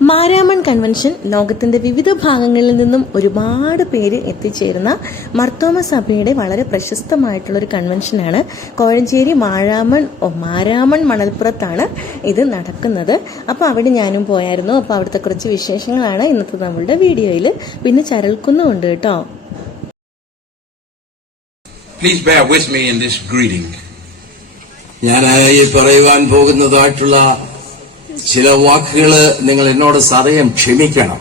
Maramon convention ലോകത്തിന്റെ വിവിധ ഭാഗങ്ങളിൽ നിന്നും ഒരുപാട് പേര് എത്തിച്ചേരുന്ന മർത്തോമ സഭയുടെ വളരെ പ്രശസ്തമായിട്ടുള്ള ഒരു കൺവെൻഷനാണ് കോഴഞ്ചേരി മാരാമൺ ഓ മാരാമൺ മണൽപ്പുറത്താണ് ഇത് നടക്കുന്നത്. അപ്പോൾ അവിടെ ഞാനും പോയായിരുന്നു. അപ്പോൾ അവിടുത്തെ കുറച്ച് വിശേഷങ്ങളാണ് ഇന്നത്തെ നമ്മളുടെ വീഡിയോയിൽ പിന്നെ ചരൽക്കുന്നുമുണ്ട് കേട്ടോ. Please bear with me in this greeting. ഈ പറയുവാൻ പോകുന്നതായിട്ടുള്ള ചില വാക്കുകൾ നിങ്ങൾ എന്നോട് സദയം ക്ഷമിക്കണം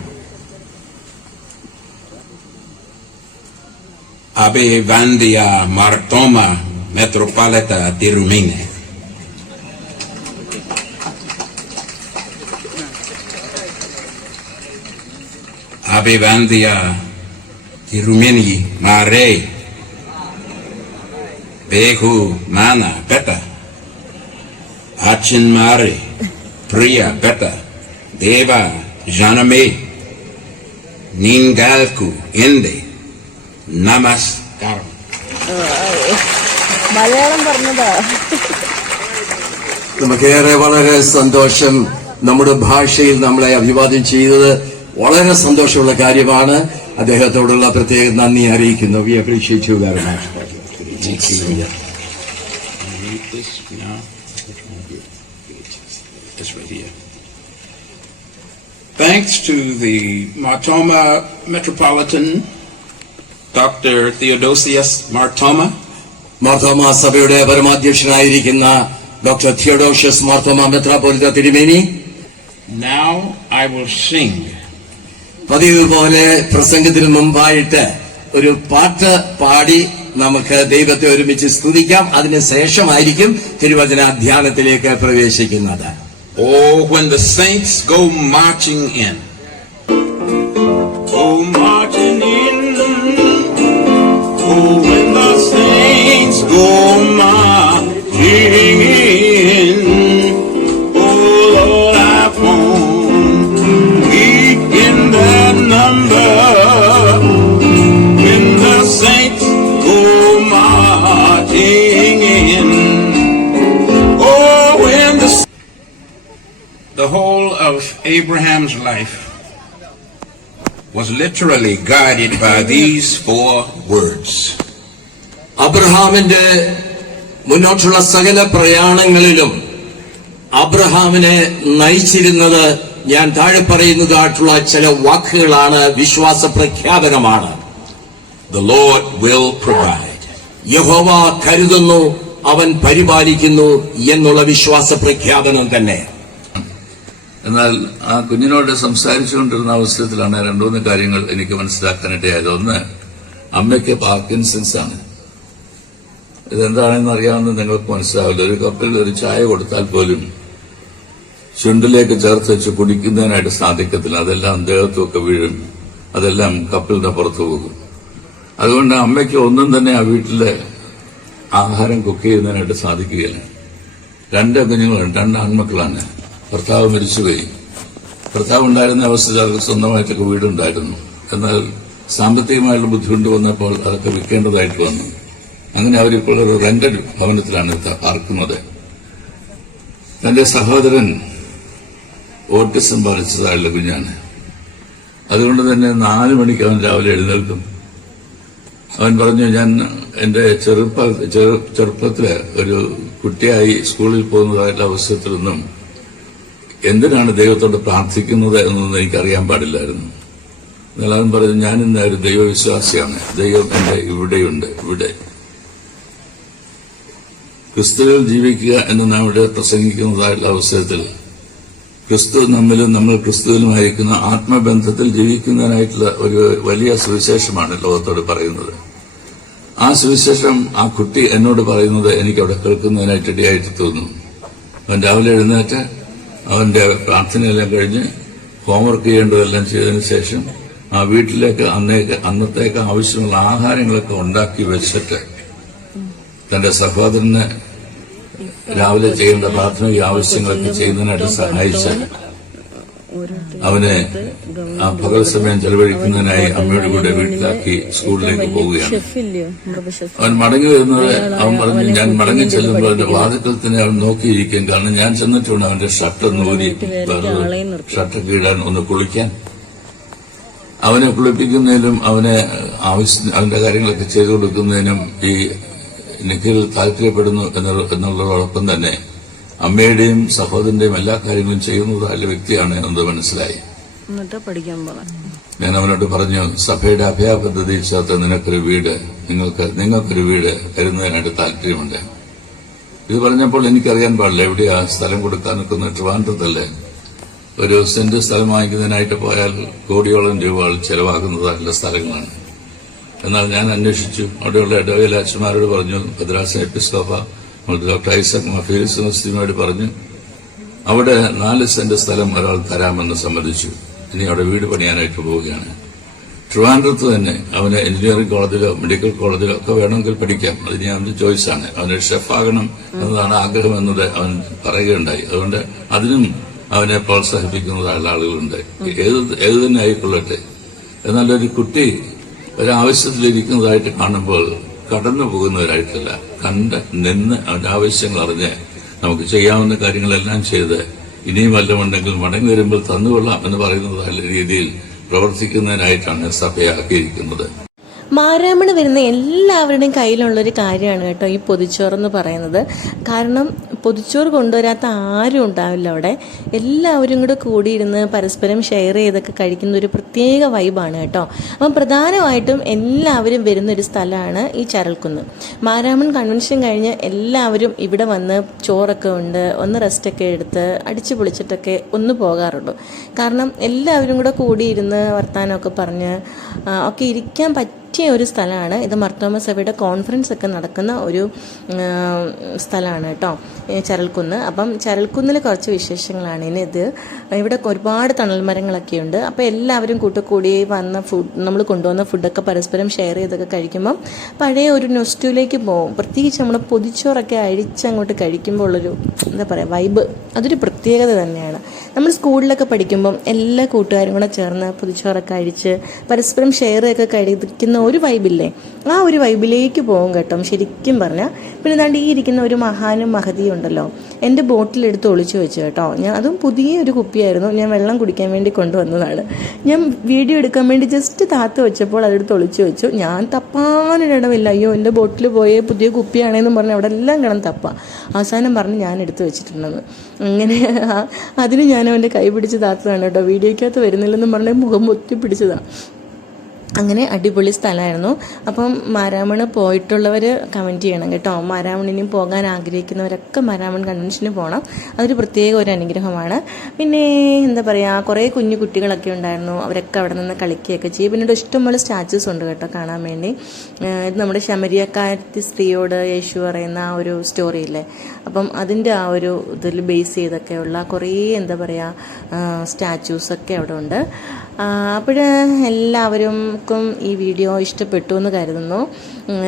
Martoma Metropolita di Rumine. Abe Vandia di Rumini Mare. Behu Mana Beta. Achin Mare. Priya ദേവ Deva Janame. Ningalku Inde. നമസ്കാരം. മലയാളം പറഞ്ഞതാ. നമുക്കേറെ വളരെ സന്തോഷം നമ്മുടെ ഭാഷയിൽ നമ്മളെ അഭിവാദ്യം ചെയ്തത് വളരെ സന്തോഷമുള്ള കാര്യമാണ്. അദ്ദേഹത്തോടുള്ള പ്രത്യേക നന്ദി അറിയിക്കുന്നു. We appreciate you very much This right here. Thanks to the Martoma Metropolitan, Dr. Theodosius Martoma, Marthoma സഭയുടെ പരമാധ്യക്ഷനായിരിക്കുന്ന ഡോക്ടർ തിയോഡോഷ്യസ് മാർത്തോമ മെത്രാപോലിത്ത തിരുമേനി now I will sing പതിവ് പോലെ പ്രസംഗത്തിന് മുമ്പായിട്ട് ഒരു പാട്ട് പാടി നമുക്ക് ദൈവത്തെ ഒരുമിച്ച് സ്തുതിക്കാം അതിന് ശേഷമായിരിക്കും തിരുവചന ധ്യാനത്തിലേക്ക് പ്രവേശിക്കുന്നത് Oh, when the saints go marching in. Go marching in. Oh, when the saints go marching Abraham's life was literally guided by these four words. അബ്രഹാമിന്റെ മുന്നോട്ടുള്ള സകല പ്രയാണങ്ങളിലും അബ്രഹാമിനെ നയിച്ചിരുന്നത് ഞാൻ താഴെ പറയുന്നതായിട്ടുള്ള ചില വാക്കുകളാണ് വിശ്വാസ പ്രഖ്യാപനമാണ് The Lord will provide. യഹോവ കരുതുന്നു അവൻ പരിപാലിക്കുന്നു എന്നുള്ള വിശ്വാസ പ്രഖ്യാപനം തന്നെ എന്നാൽ ആ കുഞ്ഞിനോട് സംസാരിച്ചുകൊണ്ടിരുന്ന അവസരത്തിലാണ് രണ്ടുമൂന്ന് കാര്യങ്ങൾ എനിക്ക് മനസ്സിലാക്കാനിടയായത്. ഒന്ന് അമ്മയ്ക്ക് പാർക്കിൻസൺസ് ആണ്. ഇതെന്താണെന്ന് അറിയാമെന്ന് നിങ്ങൾക്ക് മനസ്സിലാവില്ല. ഒരു കപ്പിൽ ഒരു ചായ കൊടുത്താൽ പോലും ചുണ്ടിലേക്ക് ചേർത്ത് വെച്ച് കുടിക്കുന്നതിനായിട്ട് സാധിക്കത്തില്ല. അതെല്ലാം ദേഹത്തുമൊക്കെ വീഴും. അതെല്ലാം കപ്പിലിന്റെ പുറത്തു പോകും. അതുകൊണ്ട് അമ്മയ്ക്ക് ഒന്നും തന്നെ ആ വീട്ടിലെ ആഹാരം കുക്ക് ചെയ്യുന്നതിനായിട്ട് സാധിക്കുകയില്ല. രണ്ട് കുഞ്ഞുങ്ങളുണ്ട്. രണ്ട് ആൺമക്കളാണ്. ഭർത്താവ് മരിച്ചുപോയി. ഭർത്താവ് ഉണ്ടായിരുന്ന അവസ്ഥയിൽ അവർക്ക് സ്വന്തമായിട്ടൊക്കെ വീടുണ്ടായിരുന്നു. എന്നാൽ സാമ്പത്തികമായുള്ള ബുദ്ധിമുട്ട് വന്നപ്പോൾ അതൊക്കെ വിൽക്കേണ്ടതായിട്ട് വന്നു. അങ്ങനെ അവരിപ്പോൾ ഒരു റെന്റഡ് ഭവനത്തിലാണ് പാർക്കുന്നത് തന്റെ സഹോദരൻ ഓട്ടിസം ബാധിച്ചതായുള്ള കുഞ്ഞാണ്. അതുകൊണ്ട് തന്നെ നാല് മണിക്ക് അവൻ രാവിലെ എഴുന്നേൽക്കും. അവൻ പറഞ്ഞു ഞാൻ എന്റെ ചെറുപ്പ ചെറു ചെറുപ്പത്തിൽ ഒരു കുട്ടിയായി സ്കൂളിൽ പോകുന്നതായിട്ടുള്ള അവസരത്തിലൊന്നും എന്തിനാണ് ദൈവത്തോട് പ്രാർത്ഥിക്കുന്നത് എന്നൊന്നും എനിക്കറിയാൻ പാടില്ലായിരുന്നു. എന്നാൽ അവൻ പറഞ്ഞു ഞാൻ ഇന്ന് ഒരു ദൈവവിശ്വാസിയാണ്. ദൈവം എന്റെ ഇവിടെയുണ്ട്. ഇവിടെ. ക്രിസ്തുവിൽ ജീവിക്കുക എന്ന് നാം ഇവിടെ പ്രസംഗിക്കുന്നതായിട്ടുള്ള അവസരത്തിൽ ക്രിസ്തു നമ്മിലും നമ്മൾ ക്രിസ്തുവിലുമായിരിക്കുന്ന ആത്മബന്ധത്തിൽ ജീവിക്കുന്നതിനായിട്ടുള്ള ഒരു വലിയ സുവിശേഷമാണ് ലോകത്തോട് പറയുന്നത്. ആ സുവിശേഷം ആ കുട്ടി എന്നോട് പറയുന്നത് എനിക്ക് അവിടെ കേൾക്കുന്നതിനായിട്ട് ഇടയായിട്ട് തോന്നുന്നു. അവൻ രാവിലെ എഴുന്നേറ്റ് അവന്റെ പ്രാർത്ഥനയെല്ലാം കഴിഞ്ഞ് ഹോംവർക്ക് ചെയ്യേണ്ടതെല്ലാം ചെയ്തതിന് ശേഷം ആ വീട്ടിലേക്ക് അന്നേക്ക് അന്നത്തേക്ക് ആവശ്യമുള്ള ആഹാരങ്ങളൊക്കെ ഉണ്ടാക്കി വെച്ചിട്ട് തന്റെ സഹോദരന് രാവിലെ ചെയ്യേണ്ട പ്രാഥമിക ആവശ്യങ്ങളൊക്കെ ചെയ്യുന്നതിനായിട്ട് സഹായിച്ച അവനെ ആ പകൽ സമയം ചെലവഴിക്കുന്നതിനായി അമ്മയുടെ കൂടെ വീട്ടിലാക്കി സ്കൂളിലേക്ക് പോവുകയാണ്. അവൻ മടങ്ങി വരുന്നത് അവൻ പറഞ്ഞു ഞാൻ മടങ്ങി ചെല്ലുമ്പോൾ അവന്റെ വാതുക്കൾ തന്നെ അവൻ നോക്കിയിരിക്കും. കാരണം ഞാൻ ചെന്നിട്ടുണ്ട് അവന്റെ ഷർട്ട് വേറെ ഷർട്ട് കീഴാൻ ഒന്ന് കുളിക്കാൻ. അവനെ കുളിപ്പിക്കുന്നതിലും അവനെ ആവശ്യ അവന്റെ കാര്യങ്ങളൊക്കെ ചെയ്തു കൊടുക്കുന്നതിനും ഈ നിഖിൽ താല്പര്യപ്പെടുന്നു എന്നുള്ള- എന്നുള്ളതോടൊപ്പം തന്നെ അമ്മയുടെയും സഹോദരന്റെയും എല്ലാ കാര്യങ്ങളും ചെയ്യുന്നത് അല്ല വ്യക്തിയാണ് എന്നത് മനസ്സിലായി. പഠിക്കാൻ ഞാൻ അവനോട് പറഞ്ഞു സഭയുടെ അഭയ പദ്ധതി ചേർത്ത് നിനക്കൊരു വീട് നിങ്ങൾക്ക് നിങ്ങൾക്കൊരു വീട് തരുന്നതിനായിട്ട് താല്പര്യമുണ്ട്. ഇത് പറഞ്ഞപ്പോൾ എനിക്കറിയാൻ പാടില്ല എവിടെയാ സ്ഥലം കൊടുക്കാൻ നിൽക്കുന്ന ട്രിവാൻഡ്രത്തല്ലേ? ഒരു സെന്റ് സ്ഥലം വാങ്ങിക്കുന്നതിനായിട്ട് പോയാൽ കോടിയോളം രൂപ ചെലവാകുന്നതല്ല സ്ഥലങ്ങളാണ്. എന്നാൽ ഞാൻ അന്വേഷിച്ചു. അവിടെയുള്ള ഇടവേല അച്ഛന്മാരോട് പറഞ്ഞു ഭദ്രാസന എപ്പിസ്കോപ്പ ഡോക്ടർ ഐസക് മഫീസ് മുസ്ലിമിനോട് പറഞ്ഞു അവിടെ നാല് സെന്റ് സ്ഥലം ഒരാൾ തരാമെന്ന് സമ്മതിച്ചു. ഇനി അവിടെ വീട് പണിയാനായിട്ട് പോവുകയാണ്. ട്രിവാൻഡ്രത്ത് തന്നെ അവന് എഞ്ചിനീയറിംഗ് കോളേജിലോ മെഡിക്കൽ കോളേജിലോ ഒക്കെ വേണമെങ്കിൽ പഠിക്കാം. അത് ഞാൻ അവന്റെ ചോയ്സാണ് അവന് ഷെഫാകണം എന്നതാണ് ആഗ്രഹം എന്നത് അവൻ പറയുകയുണ്ടായി. അതുകൊണ്ട് അതിനും അവനെ പ്രോത്സാഹിപ്പിക്കുന്നതായുള്ള ആളുകളുണ്ട് ഏത് ഏത് തന്നെ ആയിക്കൊള്ളട്ടെ. എന്നാൽ ഒരു കുട്ടി ഒരാവശ്യത്തിലിരിക്കുന്നതായിട്ട് കാണുമ്പോൾ കടന്നു പോകുന്നവരായിട്ടല്ല കണ്ട് നിന്ന് അവന്റെ ആവശ്യങ്ങൾ അറിഞ്ഞ് നമുക്ക് ചെയ്യാവുന്ന കാര്യങ്ങളെല്ലാം ചെയ്ത് ഇനിയും വല്ലമുണ്ടെങ്കിൽ മടങ്ങി വരുമ്പോൾ തന്നുകൊള്ളാം എന്ന് പറയുന്നതായ രീതിയിൽ പ്രവർത്തിക്കുന്നതിനായിട്ടാണ് സഭയാക്കിയിരിക്കുന്നത്. മാരാമണ് വരുന്ന എല്ലാവരുടെയും കയ്യിലുള്ളൊരു കാര്യമാണ് കേട്ടോ ഈ പൊതിച്ചോറെന്ന് പറയുന്നത്. കാരണം പൊതിച്ചോറ് കൊണ്ടുവരാത്ത ആരും ഉണ്ടാവില്ല അവിടെ. എല്ലാവരും കൂടെ കൂടിയിരുന്ന് പരസ്പരം ഷെയർ ചെയ്തൊക്കെ കഴിക്കുന്ന ഒരു പ്രത്യേക വൈബാണ് കേട്ടോ. അപ്പം പ്രധാനമായിട്ടും എല്ലാവരും വരുന്ന ഒരു സ്ഥലമാണ് ഈ ചരൽക്കുന്ന്. മാരാമൺ കൺവെൻഷൻ കഴിഞ്ഞ് എല്ലാവരും ഇവിടെ വന്ന് ചോറൊക്കെ ഉണ്ട് ഒന്ന് റെസ്റ്റൊക്കെ എടുത്ത് അടിച്ചു പൊളിച്ചിട്ടൊക്കെ ഒന്ന് പോകാറുള്ളൂ. കാരണം എല്ലാവരും കൂടെ കൂടിയിരുന്ന് വർത്തമാനമൊക്കെ പറഞ്ഞ് ഒക്കെ ഇരിക്കാൻ പറ്റും പറ്റിയ ഒരു സ്ഥലമാണ്. ഇത് മർത്തോമ സഭയുടെ കോൺഫറൻസ് ഒക്കെ നടക്കുന്ന ഒരു സ്ഥലമാണ് കേട്ടോ ചരൽക്കുന്ന്. അപ്പം ചരൽക്കുന്നിൽ കുറച്ച് വിശേഷങ്ങളാണ് ഇനി ഇത്. ഇവിടെ ഒരുപാട് തണൽ മരങ്ങളൊക്കെ ഉണ്ട്. അപ്പോൾ എല്ലാവരും കൂട്ടുകൂടി വന്ന ഫുഡ് നമ്മൾ കൊണ്ടുവന്ന ഫുഡൊക്കെ പരസ്പരം ഷെയർ ചെയ്തൊക്കെ കഴിക്കുമ്പം പഴയ ഒരു നൊസ്റ്റുവിലേക്ക് പോകും. പ്രത്യേകിച്ച് നമ്മൾ പൊതിച്ചോറൊക്കെ അഴിച്ചങ്ങോട്ട് കഴിക്കുമ്പോൾ ഉള്ളൊരു എന്താ പറയുക വൈബ് അതൊരു പ്രത്യേകത തന്നെയാണ്. നമ്മൾ സ്കൂളിലൊക്കെ പഠിക്കുമ്പം എല്ലാ കൂട്ടുകാരും കൂടെ ചേർന്ന് പുതിച്ചോറൊക്കെ അഴിച്ച് പരസ്പരം ഷെയർ ഒക്കെ കഴിക്കുന്ന ഒരു വൈബില്ലേ ആ ഒരു വൈബിലേക്ക് പോകും കേട്ടോ. ശരിക്കും പറഞ്ഞാൽ പിന്നെ ദാണ്ട് ഈ ഇരിക്കുന്ന ഒരു മഹാനും മഹതിയും ഉണ്ടല്ലോ. എന്റെ ബോട്ടിലെടുത്ത് ഒളിച്ചു വെച്ചു കേട്ടോ. ഞാൻ അതും പുതിയ ഒരു കുപ്പിയായിരുന്നു. ഞാൻ വെള്ളം കുടിക്കാൻ വേണ്ടി കൊണ്ടുവന്നതാണ്. ഞാൻ വീഡിയോ എടുക്കാൻ വേണ്ടി ജസ്റ്റ് താത്ത് വെച്ചപ്പോൾ അതെടുത്ത് ഒളിച്ചു വെച്ചു. ഞാൻ തപ്പാനൊരിടമില്ല. അയ്യോ എന്റെ ബോട്ടിൽ പോയേ പുതിയ കുപ്പിയാണേന്നും പറഞ്ഞ് അവിടെ എല്ലാം കിടന്ന് തപ്പാം. അവസാനം പറഞ്ഞ് ഞാൻ എടുത്ത് വെച്ചിട്ടുണ്ടെന്ന്. അങ്ങനെ അതിന് ഞാൻ അവന്റെ കൈ പിടിച്ച് താത്തതാണ് കേട്ടോ. വീഡിയോയ്ക്കകത്ത് വരുന്നില്ലെന്ന് പറഞ്ഞ് മുഖം ഒത്തി പിടിച്ചതാണ്. അങ്ങനെ അടിപൊളി സ്ഥലമായിരുന്നു. അപ്പം മാരാമണ് പോയിട്ടുള്ളവർ കമന്റ് ചെയ്യണം കേട്ടോ. മാരാമണിനും പോകാൻ ആഗ്രഹിക്കുന്നവരൊക്കെ മാരാമൺ കൺവെൻഷന് പോകണം അതൊരു പ്രത്യേക ഒരു അനുഗ്രഹമാണ്. പിന്നെ എന്താ പറയുക കുറേ കുഞ്ഞു കുട്ടികളൊക്കെ ഉണ്ടായിരുന്നു. അവരൊക്കെ അവിടെ നിന്ന് കളിക്കുകയൊക്കെ ചെയ്യും. പിന്നീട് ഇഷ്ടംപോലെ സ്റ്റാച്യൂസ് ഉണ്ട് കേട്ടോ കാണാൻ വേണ്ടി. ഇത് നമ്മുടെ ശമരിയക്കാരത്തി സ്ത്രീയോട് യേശു പറയുന്ന ആ ഒരു സ്റ്റോറി ഇല്ലേ? അപ്പം അതിന്റെ ആ ഒരു ഇതിൽ ബേസ് ചെയ്തൊക്കെയുള്ള കുറേ എന്താ പറയുക സ്റ്റാച്യൂസൊക്കെ അവിടെ ഉണ്ട്. അപ്പോൾ എല്ലാവർക്കും ഈ വീഡിയോ ഇഷ്ടപ്പെട്ടു എന്ന് കരുതുന്നു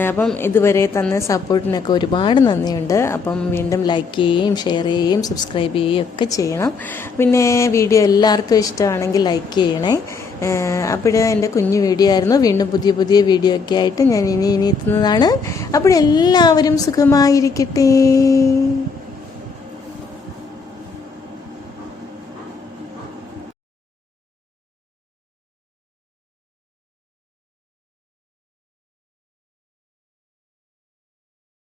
അപ്പം ഇതുവരെ തന്ന സപ്പോർട്ടിനൊക്കെ ഒരുപാട് നന്ദിയുണ്ട്. അപ്പം വീണ്ടും ലൈക്ക് ചെയ്യുകയും ഷെയർ ചെയ്യുകയും സബ്സ്ക്രൈബ് ചെയ്യുകയും ഒക്കെ ചെയ്യണം. പിന്നെ വീഡിയോ എല്ലാവർക്കും ഇഷ്ടമാണെങ്കിൽ ലൈക്ക് ചെയ്യണേ. അപ്പോഴേ എന്റെ കുഞ്ഞു വീഡിയോ ആയിരുന്നു. വീണ്ടും പുതിയ പുതിയ വീഡിയോ ഒക്കെ ആയിട്ട് ഞാൻ ഇനി ഇനി എത്തുന്നതാണ്. അപ്പോഴെല്ലാവരും സുഖമായിരിക്കട്ടെ.